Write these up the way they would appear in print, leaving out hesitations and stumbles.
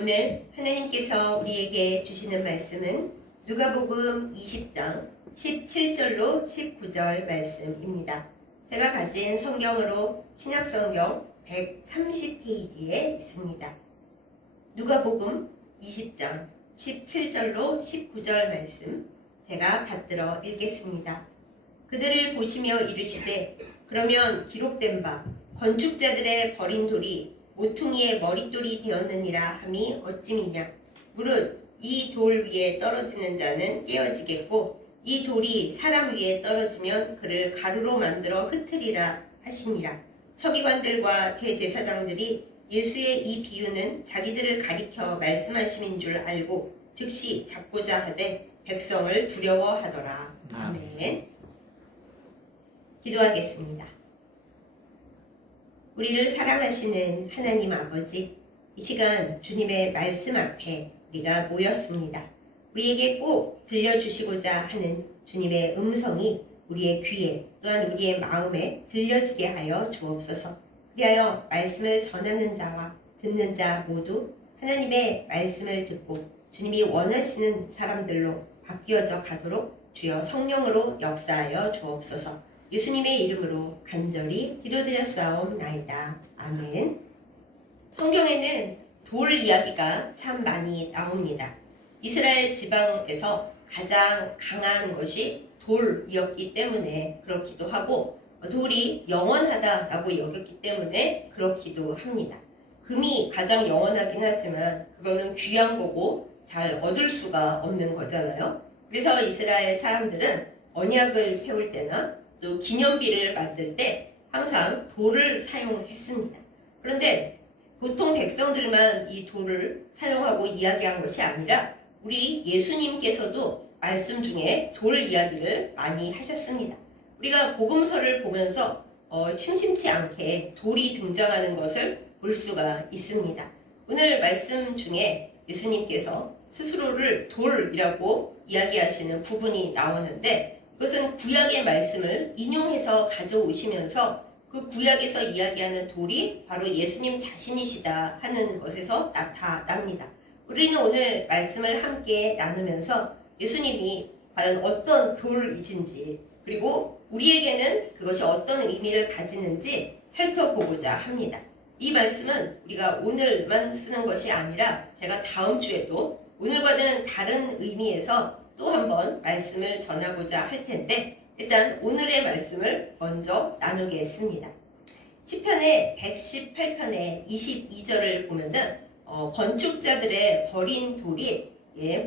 오늘 하나님께서 우리에게 주시는 말씀은 누가복음 20장 17절로 19절 말씀입니다. 제가 가진 성경으로 신약성경 130페이지에 있습니다. 누가복음 20장 17절로 19절 말씀 제가 받들어 읽겠습니다. 그들을 보시며 이르시되 그러면 기록된 바 건축자들의 버린 돌이 모퉁이의 머릿돌이 되었느니라 함이 어찌미냐. 무릇 이 돌 위에 떨어지는 자는 깨어지겠고 이 돌이 사람 위에 떨어지면 그를 가루로 만들어 흩으리라 하시니라. 서기관들과 대제사장들이 예수의 이 비유는 자기들을 가리켜 말씀하심인 줄 알고 즉시 잡고자 하되 백성을 두려워하더라. 아멘. 기도하겠습니다. 우리를 사랑하시는 하나님 아버지, 이 시간 주님의 말씀 앞에 우리가 모였습니다. 우리에게 꼭 들려주시고자 하는 주님의 음성이 우리의 귀에 또한 우리의 마음에 들려지게 하여 주옵소서. 그리하여 말씀을 전하는 자와 듣는 자 모두 하나님의 말씀을 듣고 주님이 원하시는 사람들로 바뀌어져 가도록 주여 성령으로 역사하여 주옵소서. 예수님의 이름으로 간절히 기도드렸사옵나이다. 아멘. 성경에는 돌 이야기가 참 많이 나옵니다. 이스라엘 지방에서 가장 강한 것이 돌이었기 때문에 그렇기도 하고 돌이 영원하다라고 여겼기 때문에 그렇기도 합니다. 금이 가장 영원하긴 하지만 그거는 귀한 거고 잘 얻을 수가 없는 거잖아요. 그래서 이스라엘 사람들은 언약을 세울 때나 또 기념비를 만들 때 항상 돌을 사용했습니다. 그런데 보통 백성들만 이 돌을 사용하고 이야기한 것이 아니라 우리 예수님께서도 말씀 중에 돌 이야기를 많이 하셨습니다. 우리가 복음서를 보면서 심심치 않게 돌이 등장하는 것을 볼 수가 있습니다. 오늘 말씀 중에 예수님께서 스스로를 돌이라고 이야기하시는 부분이 나오는데 그것은 구약의 말씀을 인용해서 가져오시면서 그 구약에서 이야기하는 돌이 바로 예수님 자신이시다 하는 것에서 나타납니다. 우리는 오늘 말씀을 함께 나누면서 예수님이 과연 어떤 돌이신지 그리고 우리에게는 그것이 어떤 의미를 가지는지 살펴보고자 합니다. 이 말씀은 우리가 오늘만 쓰는 것이 아니라 제가 다음 주에도 오늘과는 다른 의미에서 또 한번 말씀을 전하고자 할 텐데 일단 오늘의 말씀을 먼저 나누겠습니다. 시편의 118편의 22절을 보면은 건축자들의 버린 돌이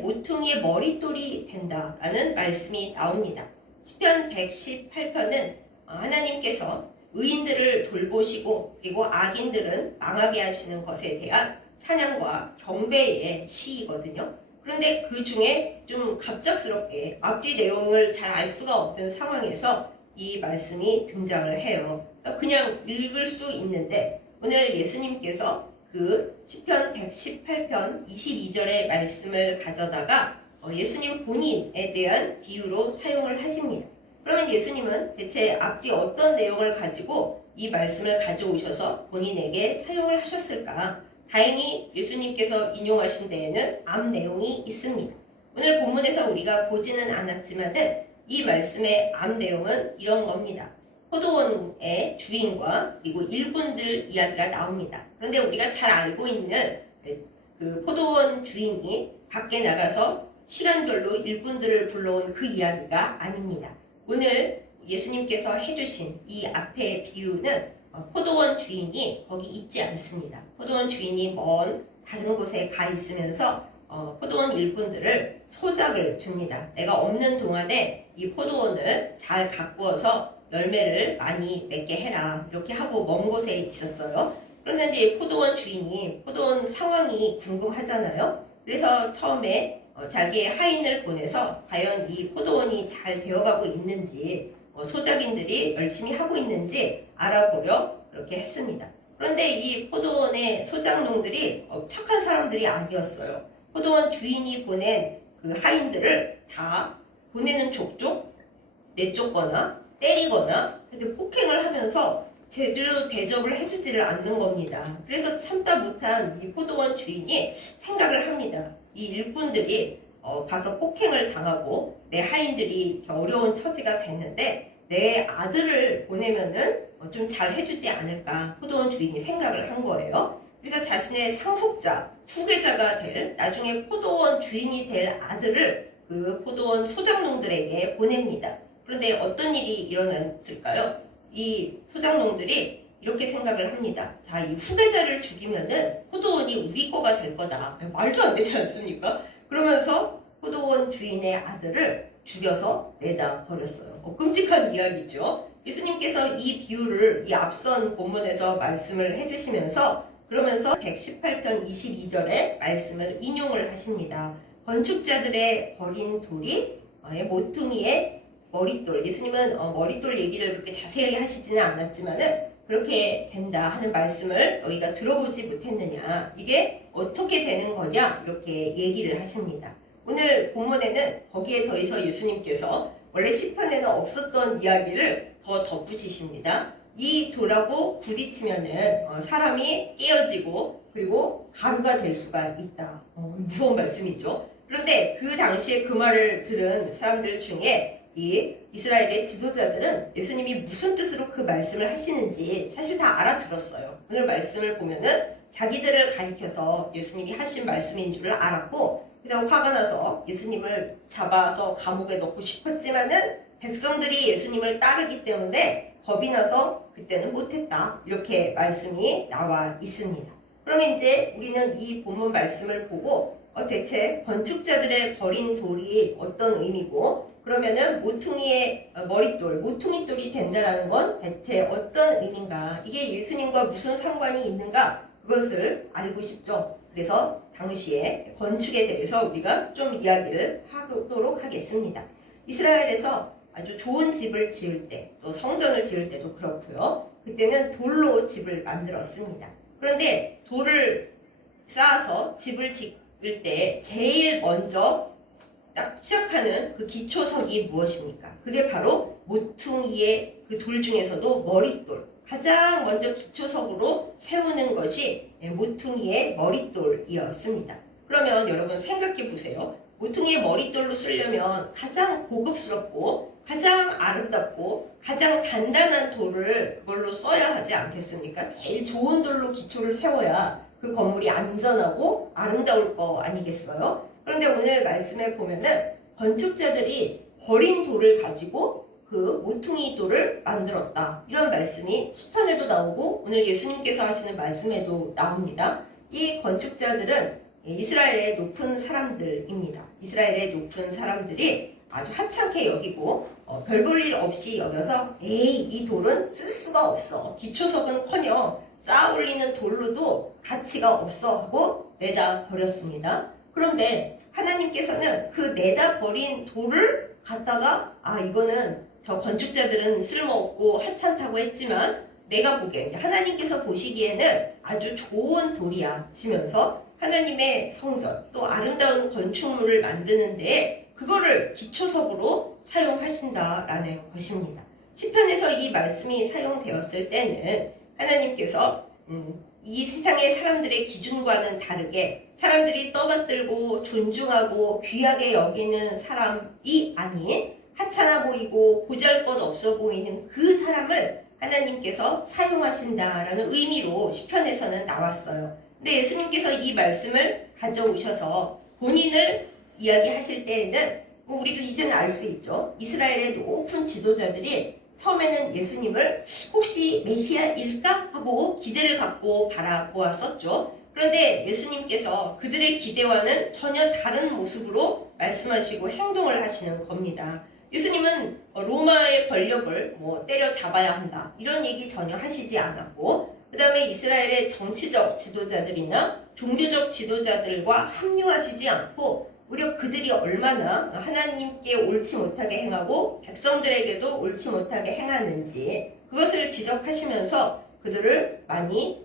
모퉁이의 머릿돌이 된다라는 말씀이 나옵니다. 시편 118편은 하나님께서 의인들을 돌보시고 그리고 악인들은 망하게 하시는 것에 대한 찬양과 경배의 시이거든요. 그런데 그 중에 좀 갑작스럽게 앞뒤 내용을 잘 알 수가 없는 상황에서 이 말씀이 등장을 해요. 그냥 읽을 수 있는데 오늘 예수님께서 그 시편 118편 22절의 말씀을 가져다가 예수님 본인에 대한 비유로 사용을 하십니다. 그러면 예수님은 대체 앞뒤 어떤 내용을 가지고 이 말씀을 가져오셔서 본인에게 사용을 하셨을까? 다행히 예수님께서 인용하신 데에는 앞 내용이 있습니다. 오늘 본문에서 우리가 보지는 않았지만은 이 말씀의 앞 내용은 이런 겁니다. 포도원의 주인과 그리고 일꾼들 이야기가 나옵니다. 그런데 우리가 잘 알고 있는 그 포도원 주인이 밖에 나가서 시간별로 일꾼들을 불러온 그 이야기가 아닙니다. 오늘 예수님께서 해주신 이 앞의 비유는 포도원 주인이 거기 있지 않습니다. 포도원 주인이 먼 다른 곳에 가 있으면서 포도원 일꾼들을 소작을 줍니다. 내가 없는 동안에 이 포도원을 잘 가꾸어서 열매를 많이 맺게 해라. 이렇게 하고 먼 곳에 있었어요. 그런데 이제 포도원 주인이 포도원 상황이 궁금하잖아요. 그래서 처음에 자기의 하인을 보내서 과연 이 포도원이 잘 되어가고 있는지 소작인들이 열심히 하고 있는지 알아보려 그렇게 했습니다. 그런데 이 포도원의 소작농들이 착한 사람들이 아니었어요. 포도원 주인이 보낸 그 하인들을 다 보내는 족족 내쫓거나 때리거나 폭행을 하면서 제대로 대접을 해주지를 않는 겁니다. 그래서 참다 못한 이 포도원 주인이 생각을 합니다. 이 일꾼들이 가서 폭행을 당하고 내 하인들이 어려운 처지가 됐는데 내 아들을 보내면은 좀 잘 해주지 않을까 포도원 주인이 생각을 한 거예요. 그래서 자신의 상속자, 후계자가 될 나중에 포도원 주인이 될 아들을 그 포도원 소장농들에게 보냅니다. 그런데 어떤 일이 일어났을까요? 이 소장농들이 이렇게 생각을 합니다. 자, 이 후계자를 죽이면은 포도원이 우리 거가 될 거다. 말도 안 되지 않습니까? 그러면서 포도원 주인의 아들을 죽여서 내다 버렸어요. 끔찍한 이야기죠. 예수님께서 이 비유를 이 앞선 본문에서 말씀을 해주시면서 그러면서 118편 22절에 말씀을 인용을 하십니다. 건축자들의 버린 돌이 모퉁이의 머릿돌. 예수님은 머릿돌 얘기를 그렇게 자세히 하시지는 않았지만은 그렇게 된다 하는 말씀을 너희가 들어보지 못했느냐. 이게 어떻게 되는 거냐 이렇게 얘기를 하십니다. 오늘 본문에는 거기에 더해서 예수님께서 원래 시편에는 없었던 이야기를 더 덧붙이십니다. 이 돌하고 부딪히면은 사람이 깨어지고 그리고 가루가 될 수가 있다. 무서운 말씀이죠. 그런데 그 당시에 그 말을 들은 사람들 중에 이 이스라엘의 지도자들은 예수님이 무슨 뜻으로 그 말씀을 하시는지 사실 다 알아들었어요. 오늘 말씀을 보면은 자기들을 가리켜서 예수님이 하신 말씀인 줄 알았고 그래서 화가 나서 예수님을 잡아서 감옥에 넣고 싶었지만은 백성들이 예수님을 따르기 때문에 겁이 나서 그때는 못했다. 이렇게 말씀이 나와 있습니다. 그러면 이제 우리는 이 본문 말씀을 보고 대체 건축자들의 버린 돌이 어떤 의미고 그러면은 모퉁이의 머릿돌, 모퉁이돌이 된다라는 건 대체 어떤 의미인가? 이게 예수님과 무슨 상관이 있는가? 그것을 알고 싶죠. 그래서 당시에 건축에 대해서 우리가 좀 이야기를 하도록 하겠습니다. 이스라엘에서 아주 좋은 집을 지을 때, 또 성전을 지을 때도 그렇고요. 그때는 돌로 집을 만들었습니다. 그런데 돌을 쌓아서 집을 짓을 때 제일 먼저 딱 시작하는 그 기초석이 무엇입니까? 그게 바로 모퉁이의 그 돌 중에서도 머릿돌. 가장 먼저 기초석으로 세우는 것이 모퉁이의 머릿돌이었습니다. 그러면 여러분 생각해 보세요. 모퉁이의 머릿돌로 쓰려면 가장 고급스럽고 가장 아름답고 가장 단단한 돌을 그걸로 써야 하지 않겠습니까? 제일 좋은 돌로 기초를 세워야 그 건물이 안전하고 아름다울 거 아니겠어요? 그런데 오늘 말씀에 보면은 건축자들이 버린 돌을 가지고 그 모퉁이 돌을 만들었다. 이런 말씀이 시편에도 나오고 오늘 예수님께서 하시는 말씀에도 나옵니다. 이 건축자들은 이스라엘의 높은 사람들입니다. 이스라엘의 높은 사람들이 아주 하찮게 여기고 별 볼 일 없이 여겨서 에이 이 돌은 쓸 수가 없어. 기초석은커녕 쌓아 올리는 돌로도 가치가 없어 하고 내다 버렸습니다. 그런데 하나님께서는 그 내다 버린 돌을 갖다가 이거는 저 건축자들은 쓸모없고 하찮다고 했지만 내가 보기에는 하나님께서 보시기에는 아주 좋은 돌이야 하시면서 하나님의 성전 또 아름다운 건축물을 만드는데 그거를 기초석으로 사용하신다라는 것입니다. 시편에서 이 말씀이 사용되었을 때는 하나님께서 이 세상의 사람들의 기준과는 다르게 사람들이 떠받들고 존중하고 귀하게 여기는 사람이 아닌 하찮아 보이고 보잘것없어 보이는 그 사람을 하나님께서 사용하신다라는 의미로 시편에서는 나왔어요. 근데 예수님께서 이 말씀을 가져오셔서 본인을 이야기하실 때에는 우리도 이제는 알 수 있죠. 이스라엘의 높은 지도자들이 처음에는 예수님을 혹시 메시아일까 하고 기대를 갖고 바라보았었죠. 그런데 예수님께서 그들의 기대와는 전혀 다른 모습으로 말씀하시고 행동을 하시는 겁니다. 예수님은 로마의 권력을 때려잡아야 한다 이런 얘기 전혀 하시지 않았고 그 다음에 이스라엘의 정치적 지도자들이나 종교적 지도자들과 합류하시지 않고 오히려 그들이 얼마나 하나님께 옳지 못하게 행하고 백성들에게도 옳지 못하게 행하는지 그것을 지적하시면서 그들을 많이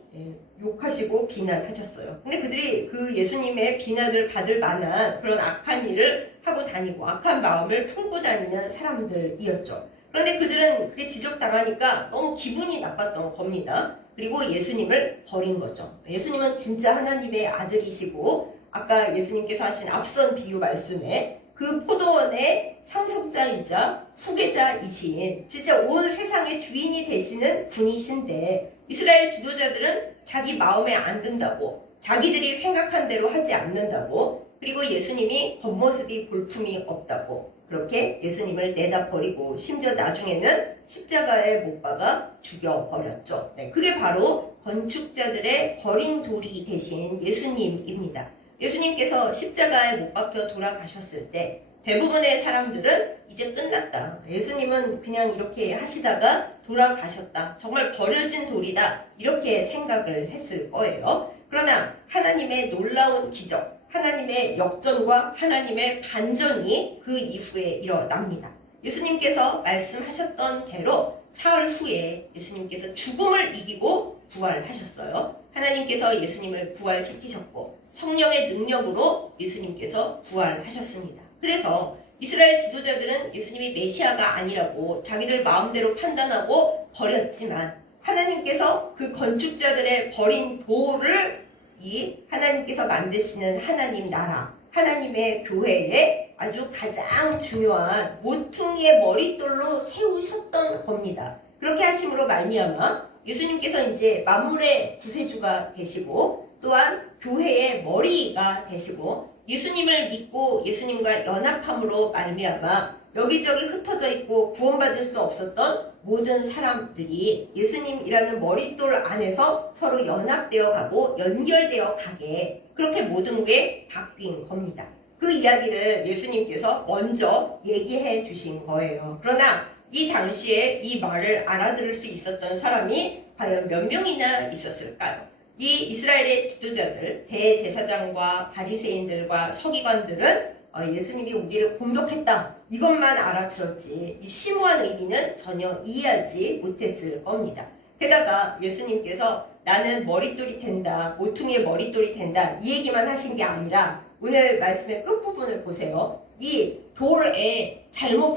욕하시고 비난하셨어요. 근데 그들이 그 예수님의 비난을 받을 만한 그런 악한 일을 하고 다니고 악한 마음을 품고 다니는 사람들이었죠. 그런데 그들은 그게 지적당하니까 너무 기분이 나빴던 겁니다. 그리고 예수님을 버린 거죠. 예수님은 진짜 하나님의 아들이시고 아까 예수님께서 하신 앞선 비유 말씀에 그 포도원의 상속자이자 후계자이신 진짜 온 세상의 주인이 되시는 분이신데 이스라엘 지도자들은 자기 마음에 안 든다고 자기들이 생각한 대로 하지 않는다고 그리고 예수님이 겉모습이 볼품이 없다고 그렇게 예수님을 내다 버리고 심지어 나중에는 십자가에 못 박아 죽여버렸죠. 네, 그게 바로 건축자들의 버린 돌이 되신 예수님입니다. 예수님께서 십자가에 못 박혀 돌아가셨을 때 대부분의 사람들은 이제 끝났다. 예수님은 그냥 이렇게 하시다가 돌아가셨다. 정말 버려진 돌이다. 이렇게 생각을 했을 거예요. 그러나 하나님의 놀라운 기적, 하나님의 역전과 하나님의 반전이 그 이후에 일어납니다. 예수님께서 말씀하셨던 대로 사흘 후에 예수님께서 죽음을 이기고 부활하셨어요. 하나님께서 예수님을 부활시키셨고 성령의 능력으로 예수님께서 부활하셨습니다. 그래서 이스라엘 지도자들은 예수님이 메시아가 아니라고 자기들 마음대로 판단하고 버렸지만 하나님께서 그 건축자들의 버린 돌을 이 하나님께서 만드시는 하나님 나라, 하나님의 교회에 아주 가장 중요한 모퉁이의 머릿돌로 세우셨던 겁니다. 그렇게 하심으로 말미암아 예수님께서 이제 만물의 구세주가 되시고 또한 교회의 머리가 되시고 예수님을 믿고 예수님과 연합함으로 말미암아 여기저기 흩어져 있고 구원받을 수 없었던 모든 사람들이 예수님이라는 머릿돌 안에서 서로 연합되어 가고 연결되어 가게 그렇게 모든 게 바뀐 겁니다. 그 이야기를 예수님께서 먼저 얘기해 주신 거예요. 그러나 이 당시에 이 말을 알아들을 수 있었던 사람이 과연 몇 명이나 있었을까요? 이 이스라엘의 지도자들, 대제사장과 바리새인들과 서기관들은 예수님이 우리를 공격했다 이것만 알아들었지 이 심오한 의미는 전혀 이해하지 못했을 겁니다. 게다가 예수님께서 나는 머릿돌이 된다, 모퉁이의 머릿돌이 된다 이 얘기만 하신 게 아니라 오늘 말씀의 끝부분을 보세요. 이 돌에 잘못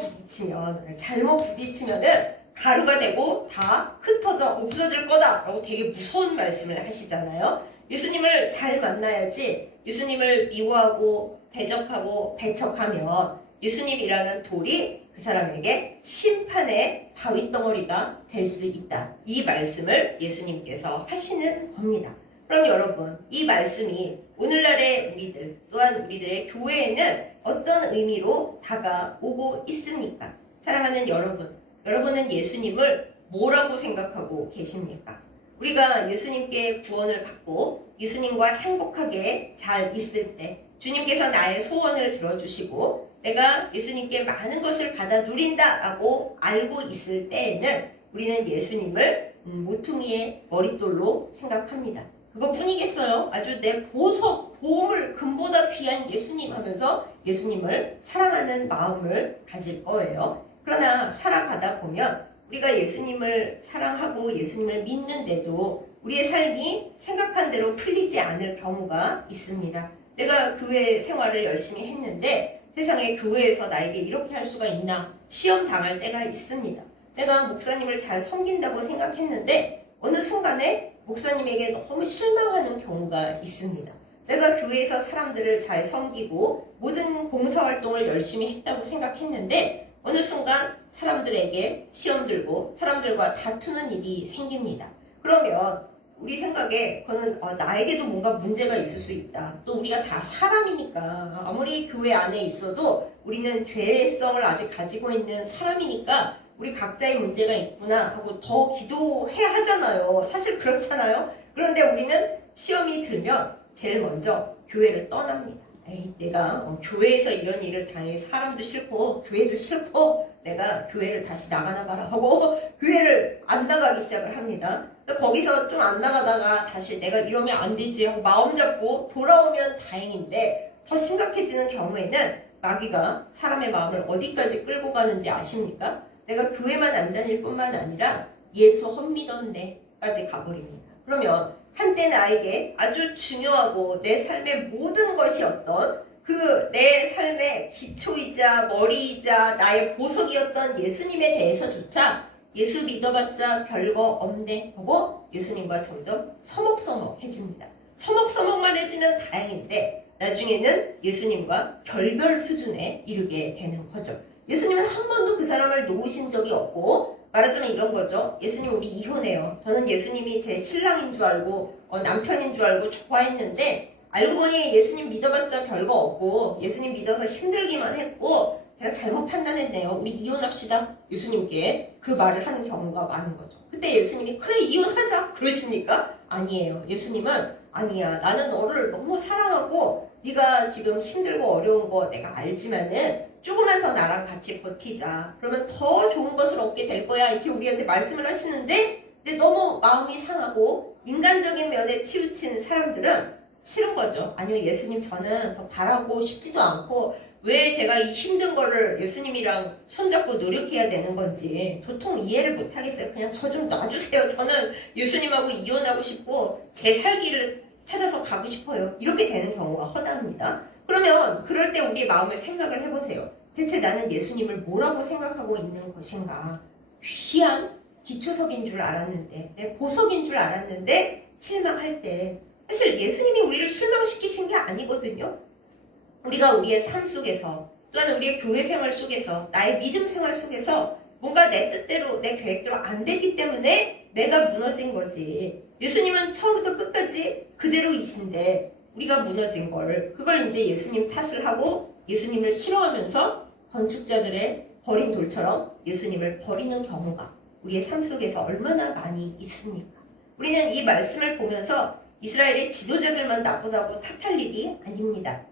부딪히면은 가루가 되고 다 흩어져 없어질 거다라고 되게 무서운 말씀을 하시잖아요. 예수님을 잘 만나야지 예수님을 미워하고 대적하고 배척하면 예수님이라는 돌이 그 사람에게 심판의 바위덩어리가 될 수 있다. 이 말씀을 예수님께서 하시는 겁니다. 그럼 여러분 이 말씀이 오늘날의 우리들 또한 우리들의 교회에는 어떤 의미로 다가오고 있습니까? 사랑하는 여러분, 여러분은 예수님을 뭐라고 생각하고 계십니까? 우리가 예수님께 구원을 받고 예수님과 행복하게 잘 있을 때 주님께서 나의 소원을 들어주시고 내가 예수님께 많은 것을 받아 누린다라고 알고 있을 때에는 우리는 예수님을 모퉁이의 머릿돌로 생각합니다. 그것뿐이겠어요? 아주 내 보석, 보물, 금보다 귀한 예수님 하면서 예수님을 사랑하는 마음을 가질 거예요. 그러나 살아가다 보면 우리가 예수님을 사랑하고 예수님을 믿는데도 우리의 삶이 생각한 대로 풀리지 않을 경우가 있습니다. 내가 교회 생활을 열심히 했는데 세상에 교회에서 나에게 이렇게 할 수가 있나 시험 당할 때가 있습니다. 내가 목사님을 잘 섬긴다고 생각했는데 어느 순간에 목사님에게 너무 실망하는 경우가 있습니다. 내가 교회에서 사람들을 잘 섬기고 모든 봉사활동을 열심히 했다고 생각했는데 어느 순간 사람들에게 시험 들고 사람들과 다투는 일이 생깁니다. 그러면 우리 생각에 그거는 나에게도 뭔가 문제가 있을 수 있다. 또 우리가 다 사람이니까 아무리 교회 안에 있어도 우리는 죄성을 아직 가지고 있는 사람이니까 우리 각자의 문제가 있구나 하고 더 기도해야 하잖아요. 사실 그렇잖아요. 그런데 우리는 시험이 들면 제일 먼저 교회를 떠납니다. 에이, 내가 교회에서 이런 일을 당해 사람도 싫고 교회도 싫고 내가 교회를 다시 나가나 봐라 하고 교회를 안 나가기 시작을 합니다. 거기서 좀 안 나가다가 다시 내가 이러면 안 되지 하고 마음 잡고 돌아오면 다행인데 더 심각해지는 경우에는 마귀가 사람의 마음을 어디까지 끌고 가는지 아십니까? 내가 교회만 안 다닐 뿐만 아니라 예수 헛믿었네까지 가버립니다. 그러면 한때 나에게 아주 중요하고 내 삶의 모든 것이었던 그 내 삶의 기초이자 머리이자 나의 보석이었던 예수님에 대해서조차 예수 믿어봤자 별거 없네 하고 예수님과 점점 서먹서먹해집니다. 서먹서먹만 해주면 다행인데 나중에는 예수님과 결별 수준에 이르게 되는 거죠. 예수님은 한 번도 그 사람을 놓으신 적이 없고 말하자면 이런 거죠. 예수님 우리 이혼해요. 저는 예수님이 제 신랑인 줄 알고 남편인 줄 알고 좋아했는데 알고 보니 예수님 믿어봤자 별거 없고 예수님 믿어서 힘들기만 했고 제가 잘못 판단했네요. 우리 이혼합시다. 예수님께 그 말을 하는 경우가 많은 거죠. 그때 예수님이 그래 이혼하자 그러십니까? 아니에요. 예수님은 아니야. 나는 너를 너무 사랑하고 네가 지금 힘들고 어려운 거 내가 알지만은 조금만 더 나랑 같이 버티자. 그러면 더 좋은 것을 얻게 될 거야. 이렇게 우리한테 말씀을 하시는데 근데 너무 마음이 상하고 인간적인 면에 치우친 사람들은 싫은 거죠. 아니요. 예수님 저는 더 바라고 싶지도 않고 왜 제가 이 힘든 거를 예수님이랑 손잡고 노력해야 되는 건지 도통 이해를 못 하겠어요. 그냥 저 좀 놔주세요. 저는 예수님하고 이혼하고 싶고 제 살기를 찾아서 가고 싶어요. 이렇게 되는 경우가 허다합니다. 그러면 그럴 때 우리 마음의 생각을 해보세요. 대체 나는 예수님을 뭐라고 생각하고 있는 것인가? 귀한 기초석인 줄 알았는데 내 보석인 줄 알았는데 실망할 때 사실 예수님이 우리를 실망시키신 게 아니거든요. 우리가 우리의 삶 속에서 또한 우리의 교회 생활 속에서 나의 믿음 생활 속에서 뭔가 내 뜻대로 내 계획대로 안 됐기 때문에 내가 무너진 거지. 예수님은 처음부터 끝까지 그대로이신데 우리가 무너진 걸 그걸 이제 예수님 탓을 하고 예수님을 싫어하면서 건축자들의 버린 돌처럼 예수님을 버리는 경우가 우리의 삶 속에서 얼마나 많이 있습니까? 우리는 이 말씀을 보면서 이스라엘의 지도자들만 나쁘다고 탓할 일이 아닙니다.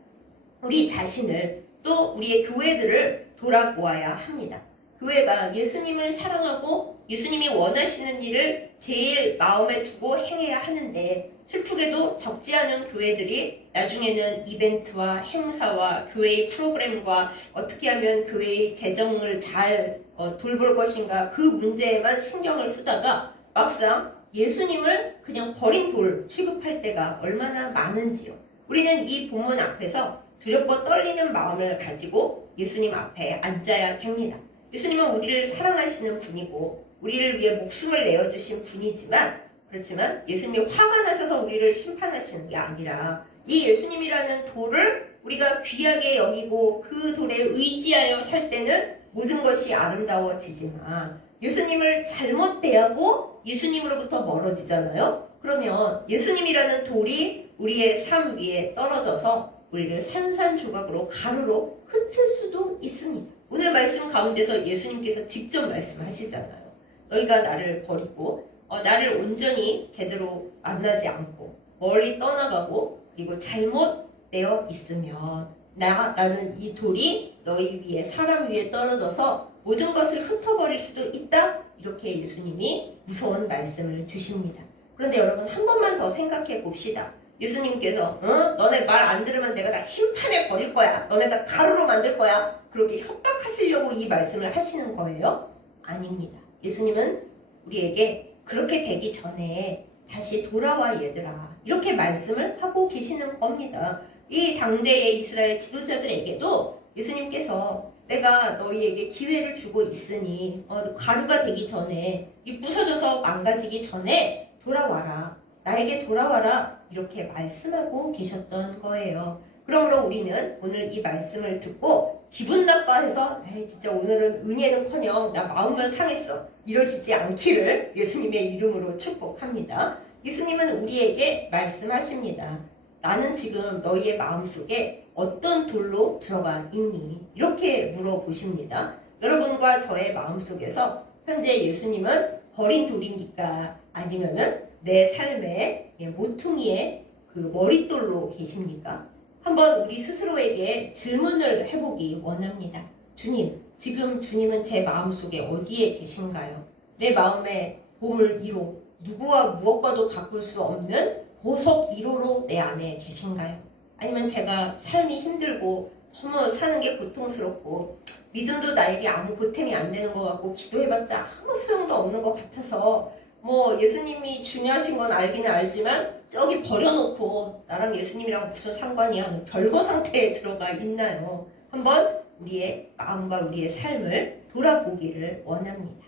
우리 자신을 또 우리의 교회들을 돌아보아야 합니다. 교회가 예수님을 사랑하고 예수님이 원하시는 일을 제일 마음에 두고 행해야 하는데 슬프게도 적지 않은 교회들이 나중에는 이벤트와 행사와 교회의 프로그램과 어떻게 하면 교회의 재정을 잘 돌볼 것인가 그 문제에만 신경을 쓰다가 막상 예수님을 그냥 버린 돌 취급할 때가 얼마나 많은지요. 우리는 이 본문 앞에서 두렵고 떨리는 마음을 가지고 예수님 앞에 앉아야 됩니다. 예수님은 우리를 사랑하시는 분이고 우리를 위해 목숨을 내어주신 분이지만 그렇지만 예수님이 화가 나셔서 우리를 심판하시는 게 아니라 이 예수님이라는 돌을 우리가 귀하게 여기고 그 돌에 의지하여 살 때는 모든 것이 아름다워지지만 예수님을 잘못 대하고 예수님으로부터 멀어지잖아요. 그러면 예수님이라는 돌이 우리의 삶 위에 떨어져서 우리를 산산조각으로 가루로 흩을 수도 있습니다. 오늘 말씀 가운데서 예수님께서 직접 말씀하시잖아요. 너희가 나를 버리고 나를 온전히 제대로 만나지 않고 멀리 떠나가고 그리고 잘못되어 있으면 나는 이 돌이 너희 위에 사람 위에 떨어져서 모든 것을 흩어버릴 수도 있다. 이렇게 예수님이 무서운 말씀을 주십니다. 그런데 여러분 한 번만 더 생각해 봅시다. 예수님께서 너네 말 안 들으면 내가 다 심판해 버릴 거야. 너네 다 가루로 만들 거야. 그렇게 협박하시려고 이 말씀을 하시는 거예요? 아닙니다. 예수님은 우리에게 그렇게 되기 전에 다시 돌아와 얘들아 이렇게 말씀을 하고 계시는 겁니다. 이 당대의 이스라엘 지도자들에게도 예수님께서 내가 너희에게 기회를 주고 있으니 가루가 되기 전에 이 부서져서 망가지기 전에 돌아와라. 나에게 돌아와라. 이렇게 말씀하고 계셨던 거예요. 그러므로 우리는 오늘 이 말씀을 듣고 기분 나빠해서 진짜 오늘은 은혜는커녕 나 마음만 상했어. 이러시지 않기를 예수님의 이름으로 축복합니다. 예수님은 우리에게 말씀하십니다. 나는 지금 너희의 마음속에 어떤 돌로 들어가 있니? 이렇게 물어보십니다. 여러분과 저의 마음속에서 현재 예수님은 버린 돌입니까? 아니면은 내 삶의 모퉁이의 그 머릿돌로 계십니까? 한번 우리 스스로에게 질문을 해보기 원합니다. 주님, 지금 주님은 제 마음속에 어디에 계신가요? 내 마음의 보물 1호, 누구와 무엇과도 바꿀 수 없는 보석 1호로 내 안에 계신가요? 아니면 제가 삶이 힘들고 너무 사는 게 고통스럽고 믿음도 나에게 아무 보탬이 안 되는 것 같고 기도해봤자 아무 소용도 없는 것 같아서 뭐 예수님이 중요하신 건 알기는 알지만 저기 버려놓고 나랑 예수님이랑 무슨 상관이야? 별거 상태에 들어가 있나요? 한번 우리의 마음과 우리의 삶을 돌아보기를 원합니다.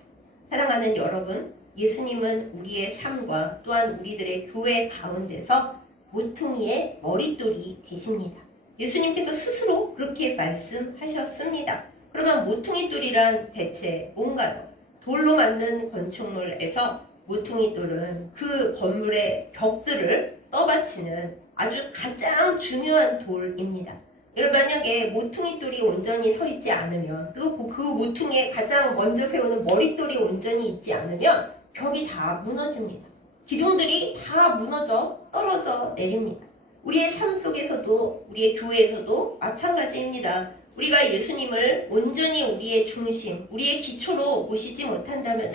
사랑하는 여러분, 예수님은 우리의 삶과 또한 우리들의 교회 가운데서 모퉁이의 머릿돌이 되십니다. 예수님께서 스스로 그렇게 말씀하셨습니다. 그러면 모퉁이돌이란 대체 뭔가요? 돌로 만든 건축물에서 모퉁이돌은 그 건물의 벽들을 떠받치는 아주 가장 중요한 돌입니다. 여러분, 만약에 모퉁이돌이 온전히 서 있지 않으면 그 모퉁이에 가장 먼저 세우는 머릿돌이 온전히 있지 않으면 벽이 다 무너집니다. 기둥들이 다 무너져 떨어져 내립니다. 우리의 삶 속에서도 우리의 교회에서도 마찬가지입니다. 우리가 예수님을 온전히 우리의 중심, 우리의 기초로 모시지 못한다면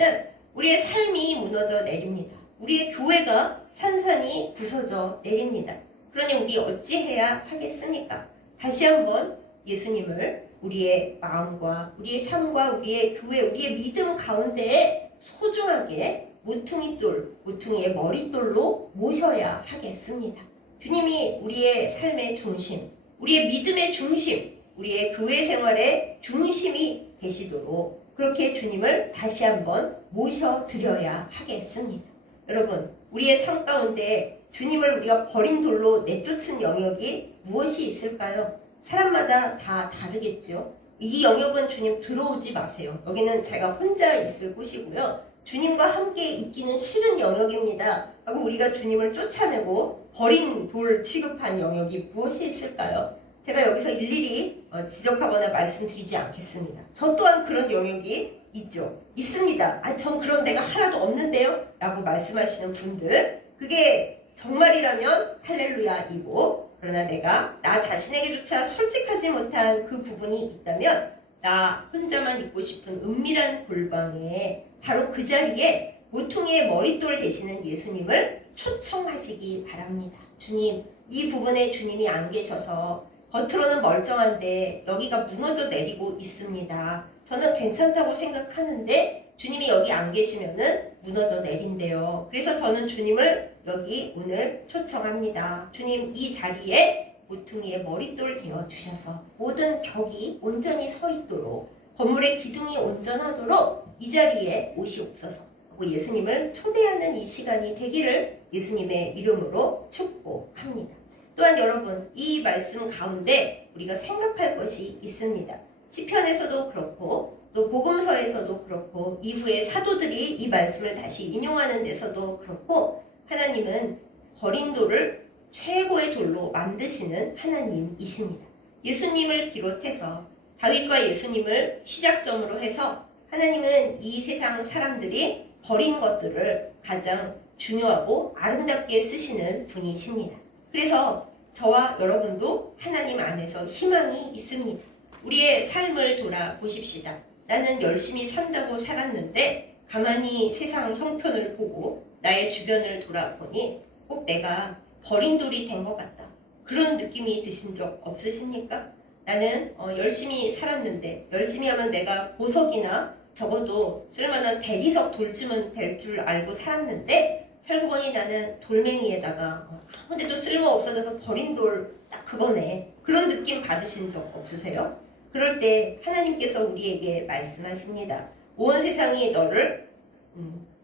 우리의 삶이 무너져 내립니다. 우리의 교회가 산산이 부서져 내립니다. 그러니 우리 어찌해야 하겠습니까? 다시 한번 예수님을 우리의 마음과 우리의 삶과 우리의 교회, 우리의 믿음 가운데에 소중하게 모퉁이의 머릿돌로 모셔야 하겠습니다. 주님이 우리의 삶의 중심, 우리의 믿음의 중심, 우리의 교회 생활의 중심이 되시도록 그렇게 주님을 다시 한번 모셔드려야 하겠습니다. 여러분, 우리의 삶 가운데 주님을 우리가 버린 돌로 내쫓은 영역이 무엇이 있을까요? 사람마다 다 다르겠죠. 이 영역은 주님 들어오지 마세요. 여기는 제가 혼자 있을 곳이고요. 주님과 함께 있기는 싫은 영역입니다. 하고 우리가 주님을 쫓아내고 버린 돌 취급한 영역이 무엇이 있을까요? 제가 여기서 일일이 지적하거나 말씀드리지 않겠습니다. 저 또한 그런 영역이 있죠. 있습니다. 전 그런 데가 하나도 없는데요? 라고 말씀하시는 분들, 그게 정말이라면 할렐루야이고, 그러나 내가 나 자신에게조차 솔직하지 못한 그 부분이 있다면 나 혼자만 있고 싶은 은밀한 골방에 바로 그 자리에 모퉁이의 머릿돌 되시는 예수님을 초청하시기 바랍니다. 주님, 이 부분에 주님이 안 계셔서 겉으로는 멀쩡한데 여기가 무너져 내리고 있습니다. 저는 괜찮다고 생각하는데 주님이 여기 안 계시면은 무너져 내린대요. 그래서 저는 주님을 여기 오늘 초청합니다. 주님, 이 자리에 모퉁이의 머릿돌 되어 주셔서 모든 벽이 온전히 서 있도록 건물의 기둥이 온전하도록 이 자리에 오시옵소서 하고 예수님을 초대하는 이 시간이 되기를 예수님의 이름으로 축복합니다. 또한 여러분, 이 말씀 가운데 우리가 생각할 것이 있습니다. 시편에서도 그렇고 또 복음서에서도 그렇고 이후에 사도들이 이 말씀을 다시 인용하는 데서도 그렇고 하나님은 버린 돌을 최고의 돌로 만드시는 하나님이십니다. 예수님을 비롯해서 다윗과 예수님을 시작점으로 해서 하나님은 이 세상 사람들이 버린 것들을 가장 중요하고 아름답게 쓰시는 분이십니다. 그래서 저와 여러분도 하나님 안에서 희망이 있습니다. 우리의 삶을 돌아보십시다. 나는 열심히 산다고 살았는데 가만히 세상 형편을 보고 나의 주변을 돌아보니 꼭 내가 버린 돌이 된 것 같다. 그런 느낌이 드신 적 없으십니까? 나는 열심히 살았는데 열심히 하면 내가 보석이나 적어도 쓸만한 대리석 돌쯤은 될 줄 알고 살았는데 살고 보니 나는 돌멩이에다가 아무데도 쓸모 없어져서 버린 돌 딱 그거네. 그런 느낌 받으신 적 없으세요? 그럴 때 하나님께서 우리에게 말씀하십니다. 온 세상이 너를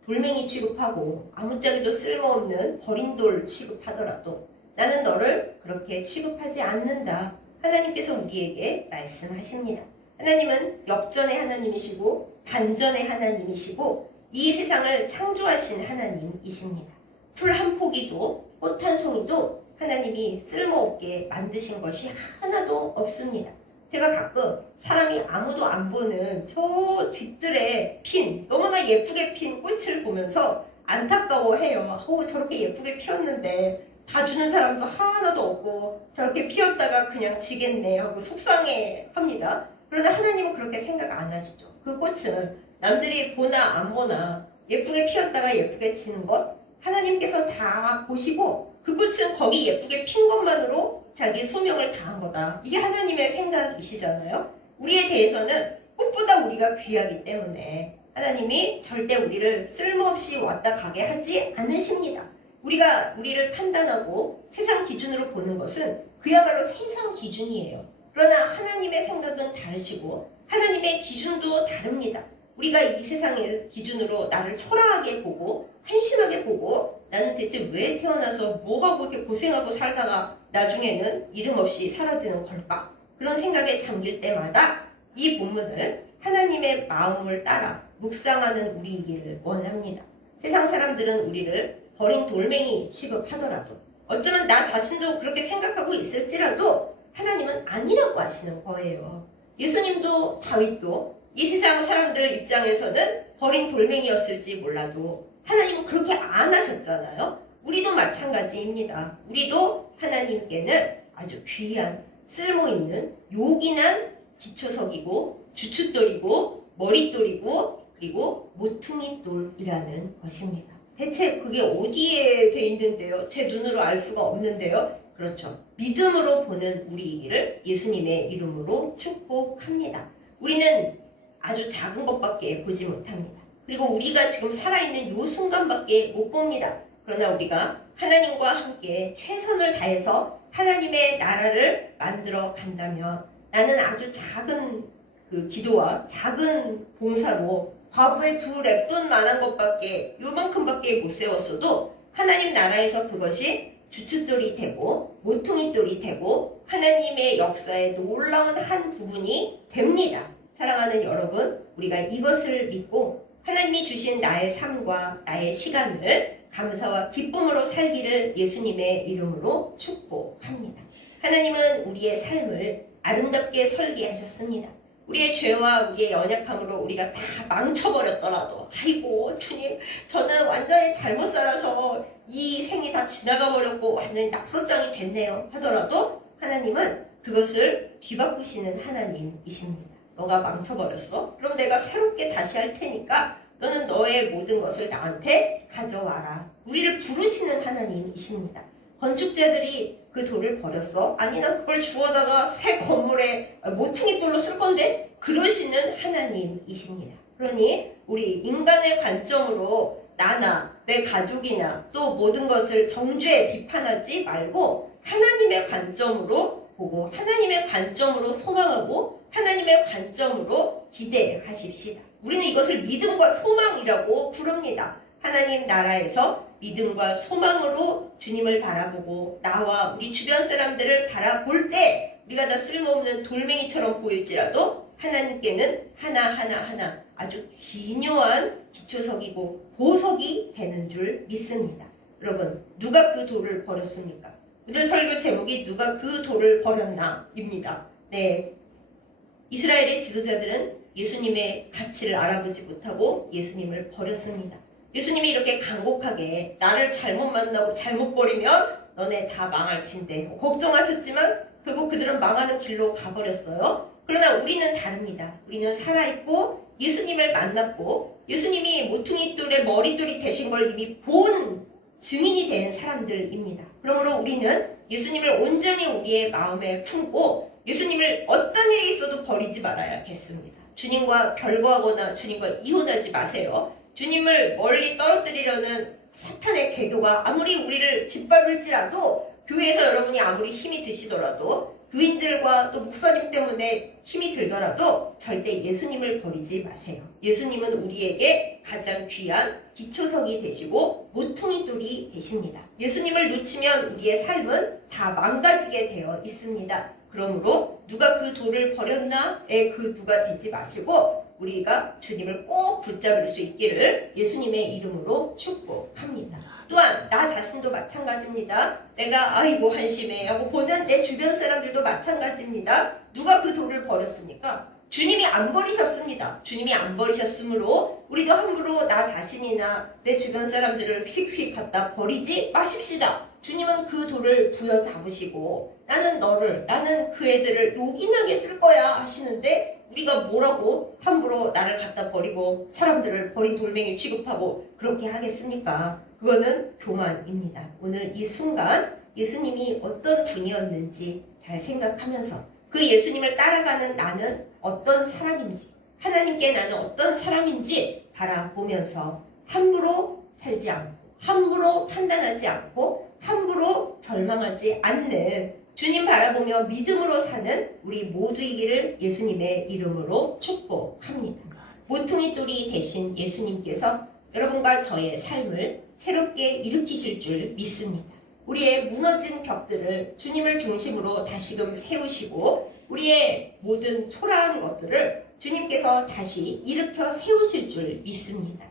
돌멩이 취급하고 아무짝에도 쓸모없는 버린 돌 취급하더라도 나는 너를 그렇게 취급하지 않는다. 하나님께서 우리에게 말씀하십니다. 하나님은 역전의 하나님이시고 반전의 하나님이시고 이 세상을 창조하신 하나님이십니다. 풀 한 포기도 꽃 한 송이도 하나님이 쓸모없게 만드신 것이 하나도 없습니다. 제가 가끔 사람이 아무도 안 보는 저 뒷뜰에 핀, 너무나 예쁘게 핀 꽃을 보면서 안타까워해요. 저렇게 예쁘게 피었는데 봐주는 사람도 하나도 없고 저렇게 피었다가 그냥 지겠네 하고 속상해 합니다. 그러나 하나님은 그렇게 생각 안 하시죠. 그 꽃은 남들이 보나 안 보나 예쁘게 피었다가 예쁘게 지는 것 하나님께서 다 보시고 그 꽃은 거기 예쁘게 핀 것만으로 자기 소명을 다한 거다. 이게 하나님의 생각이시잖아요. 우리에 대해서는 꽃보다 우리가 귀하기 때문에 하나님이 절대 우리를 쓸모없이 왔다 가게 하지 않으십니다. 우리를 판단하고 세상 기준으로 보는 것은 그야말로 세상 기준이에요. 그러나 하나님의 생각은 다르시고 하나님의 기준도 다릅니다. 우리가 이 세상의 기준으로 나를 초라하게 보고 한심하게 보고 나는 대체 왜 태어나서 뭐하고 이렇게 고생하고 살다가 나중에는 이름 없이 사라지는 걸까? 그런 생각에 잠길 때마다 이 본문을 하나님의 마음을 따라 묵상하는 우리이기를 원합니다. 세상 사람들은 우리를 버린 돌멩이 취급하더라도 어쩌면 나 자신도 그렇게 생각하고 있을지라도 하나님은 아니라고 하시는 거예요. 예수님도 다윗도 이 세상 사람들 입장에서는 버린 돌멩이였을지 몰라도 하나님은 그렇게 안 하셨잖아요. 우리도 마찬가지입니다. 우리도 하나님께는 아주 귀한 쓸모있는 요긴한 기초석이고 주춧돌이고 머릿돌이고 그리고 모퉁이돌이라는 것입니다. 대체 그게 어디에 돼 있는데요? 제 눈으로 알 수가 없는데요. 그렇죠. 믿음으로 보는 우리이기를 예수님의 이름으로 축복합니다. 우리는 아주 작은 것밖에 보지 못합니다. 그리고 우리가 지금 살아있는 이 순간밖에 못 봅니다. 그러나 우리가 하나님과 함께 최선을 다해서 하나님의 나라를 만들어 간다면 나는 아주 작은 그 기도와 작은 봉사로 과부의 2랩돈만한 것밖에 요만큼밖에 못 세웠어도 하나님 나라에서 그것이 주춧돌이 되고 모퉁이돌이 되고 하나님의 역사에 놀라운 한 부분이 됩니다. 사랑하는 여러분, 우리가 이것을 믿고 하나님이 주신 나의 삶과 나의 시간을 감사와 기쁨으로 살기를 예수님의 이름으로 축복합니다. 하나님은 우리의 삶을 아름답게 설계하셨습니다. 우리의 죄와 우리의 연약함으로 우리가 다 망쳐버렸더라도 아이고 주님 저는 완전히 잘못 살아서 이 생이 다 지나가 버렸고 완전히 낙서장이 됐네요 하더라도 하나님은 그것을 뒤바꾸시는 하나님이십니다. 너가 망쳐버렸어? 그럼 내가 새롭게 다시 할 테니까 너는 너의 모든 것을 나한테 가져와라. 우리를 부르시는 하나님이십니다. 건축자들이 그 돌을 버렸어? 아니 난 그걸 주워다가 새 건물에 모퉁이 돌로 쓸 건데? 그러시는 하나님이십니다. 그러니 우리 인간의 관점으로 나나 내 가족이나 또 모든 것을 정죄 비판하지 말고 하나님의 관점으로 보고 하나님의 관점으로 소망하고 하나님의 관점으로 기대하십시다. 우리는 이것을 믿음과 소망이라고 부릅니다. 하나님 나라에서 믿음과 소망으로 주님을 바라보고 나와 우리 주변 사람들을 바라볼 때 우리가 다 쓸모없는 돌멩이처럼 보일지라도 하나님께는 하나하나 아주 기묘한 기초석이고 보석이 되는 줄 믿습니다. 여러분 누가 그 돌을 버렸습니까? 오늘 설교 제목이 누가 그 돌을 버렸나 입니다. 네, 이스라엘의 지도자들은 예수님의 가치를 알아보지 못하고 예수님을 버렸습니다. 예수님이 이렇게 간곡하게 나를 잘못 만나고 잘못 버리면 너네 다 망할 텐데 걱정하셨지만 결국 그들은 망하는 길로 가버렸어요. 그러나 우리는 다릅니다. 우리는 살아있고 예수님을 만났고 예수님이 모퉁이돌의 머리돌이 되신 걸 이미 본 증인이 된 사람들입니다. 그러므로 우리는 예수님을 온전히 우리의 마음에 품고 예수님을 어떤 일이 있어도 버리지 말아야겠습니다. 주님과 결과하거나 주님과 이혼하지 마세요. 주님을 멀리 떨어뜨리려는 사탄의 계교가 아무리 우리를 짓밟을지라도 교회에서 여러분이 아무리 힘이 드시더라도 교인들과 또 목사님 때문에 힘이 들더라도 절대 예수님을 버리지 마세요. 예수님은 우리에게 가장 귀한 기초석이 되시고 모퉁이돌이 되십니다. 예수님을 놓치면 우리의 삶은 다 망가지게 되어 있습니다. 그러므로 누가 그 돌을 버렸나에 그 누가 되지 마시고 우리가 주님을 꼭 붙잡을 수 있기를 예수님의 이름으로 축복합니다. 또한 나 자신도 마찬가지입니다. 내가 아이고 한심해 하고 보는 내 주변 사람들도 마찬가지입니다. 누가 그 돌을 버렸습니까? 주님이 안 버리셨습니다. 주님이 안 버리셨으므로 우리도 함부로 나 자신이나 내 주변 사람들을 휙휙 갖다 버리지 마십시다. 주님은 그 돌을 부여잡으시고 나는 그 애들을 요긴하게 쓸 거야 하시는데 우리가 뭐라고 함부로 나를 갖다 버리고 사람들을 버린 돌멩이 취급하고 그렇게 하겠습니까? 그거는 교만입니다. 오늘 이 순간 예수님이 어떤 분이었는지 잘 생각하면서 그 예수님을 따라가는 나는 어떤 사람인지 하나님께 나는 어떤 사람인지 바라보면서 함부로 살지 않고 함부로 판단하지 않고 함부로 절망하지 않는 주님 바라보며 믿음으로 사는 우리 모두이기를 예수님의 이름으로 축복합니다. 모퉁이 돌이 되신 예수님께서 여러분과 저의 삶을 새롭게 일으키실 줄 믿습니다. 우리의 무너진 벽들을 주님을 중심으로 다시금 세우시고 우리의 모든 초라한 것들을 주님께서 다시 일으켜 세우실 줄 믿습니다.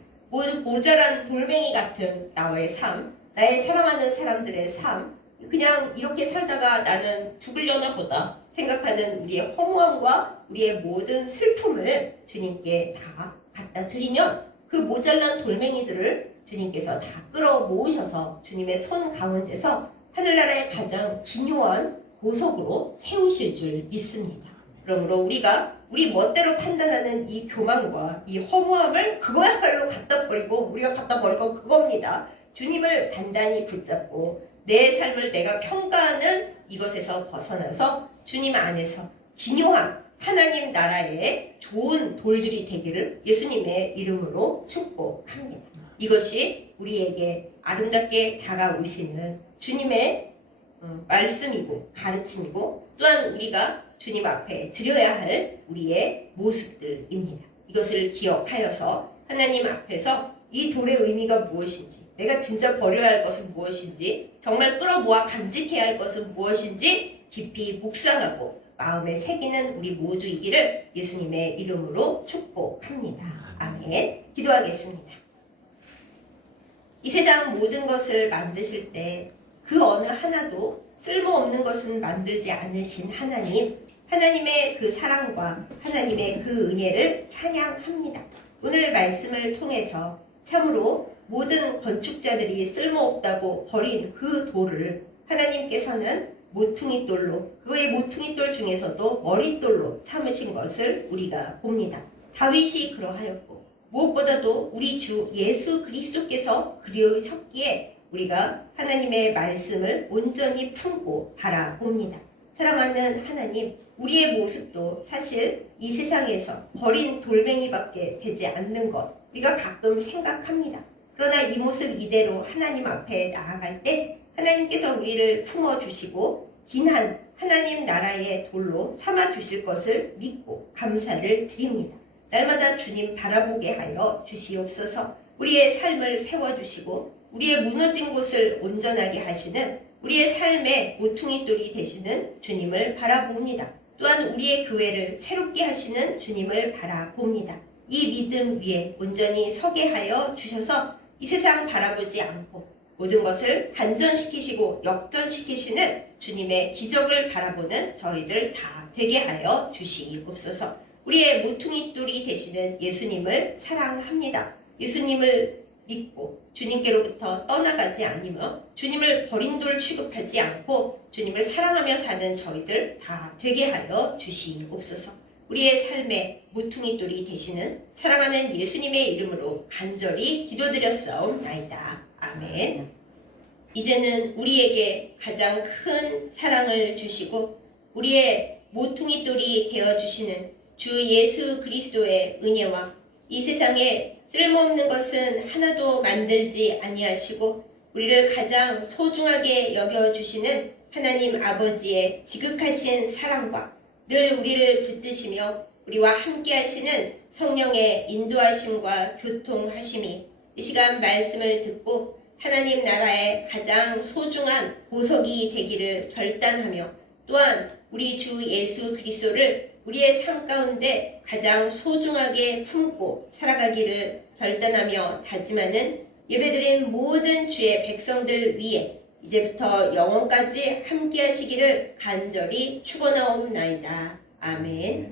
모자란 돌멩이 같은 나의 삶, 나의 사랑하는 사람들의 삶, 그냥 이렇게 살다가 나는 죽으려나 보다 생각하는 우리의 허무함과 우리의 모든 슬픔을 주님께 다 갖다 드리면 그 모자란 돌멩이들을 주님께서 다 끌어 모으셔서 주님의 손 가운데서 하늘나라의 가장 기묘한 보석으로 세우실 줄 믿습니다. 그러므로 우리가 우리 멋대로 판단하는 이 교만과 이 허무함을 그거야말로 갖다 버리고 우리가 갖다 버릴 건 그겁니다. 주님을 단단히 붙잡고 내 삶을 내가 평가하는 이것에서 벗어나서 주님 안에서 기묘한 하나님 나라의 좋은 돌들이 되기를 예수님의 이름으로 축복합니다. 이것이 우리에게 아름답게 다가오시는 주님의 말씀이고 가르침이고 또한 우리가 주님 앞에 드려야 할 우리의 모습들입니다. 이것을 기억하여서 하나님 앞에서 이 돌의 의미가 무엇인지, 내가 진짜 버려야 할 것은 무엇인지, 정말 끌어모아 간직해야 할 것은 무엇인지 깊이 묵상하고 마음에 새기는 우리 모두이기를 예수님의 이름으로 축복합니다. 아멘. 기도하겠습니다. 이 세상 모든 것을 만드실 때 그 어느 하나도 쓸모없는 것은 만들지 않으신 하나님, 하나님의 그 사랑과 하나님의 그 은혜를 찬양합니다. 오늘 말씀을 통해서 참으로 모든 건축자들이 쓸모없다고 버린 그 돌을 하나님께서는 모퉁이 돌로, 그의 모퉁이 돌 중에서도 머릿돌로 삼으신 것을 우리가 봅니다. 다윗이 그러하였고 무엇보다도 우리 주 예수 그리스도께서 그리셨기에 우리가 하나님의 말씀을 온전히 품고 바라봅니다. 사랑하는 하나님, 우리의 모습도 사실 이 세상에서 버린 돌멩이밖에 되지 않는 것 우리가 가끔 생각합니다. 그러나 이 모습 이대로 하나님 앞에 나아갈 때 하나님께서 우리를 품어주시고 긴 하나님 나라의 돌로 삼아주실 것을 믿고 감사를 드립니다. 날마다 주님 바라보게 하여 주시옵소서. 우리의 삶을 세워주시고 우리의 무너진 곳을 온전하게 하시는 우리의 삶의 모퉁이돌이 되시는 주님을 바라봅니다. 또한 우리의 교회를 새롭게 하시는 주님을 바라봅니다. 이 믿음 위에 온전히 서게 하여 주셔서 이 세상 바라보지 않고 모든 것을 반전시키시고 역전시키시는 주님의 기적을 바라보는 저희들 다 되게 하여 주시옵소서. 우리의 모퉁이돌이 되시는 예수님을 사랑합니다. 예수님을 믿고 주님께로부터 떠나가지 아니며 주님을 버린 돌 취급하지 않고 주님을 사랑하며 사는 저희들 다 되게 하여 주시옵소서. 우리의 삶의 모퉁이돌이 되시는 사랑하는 예수님의 이름으로 간절히 기도드렸사옵나이다. 아멘. 이제는 우리에게 가장 큰 사랑을 주시고 우리의 모퉁이돌이 되어주시는 주 예수 그리스도의 은혜와 이 세상에 쓸모없는 것은 하나도 만들지 아니하시고 우리를 가장 소중하게 여겨주시는 하나님 아버지의 지극하신 사랑과 늘 우리를 붙드시며 우리와 함께 하시는 성령의 인도하심과 교통하심이 이 시간 말씀을 듣고 하나님 나라의 가장 소중한 보석이 되기를 결단하며 또한 우리 주 예수 그리스도를 우리의 삶 가운데 가장 소중하게 품고 살아가기를 결단하며 다짐하는 예배드린 모든 주의 백성들 위에 이제부터 영원까지 함께 하시기를 간절히 축원하옵나이다. 아멘.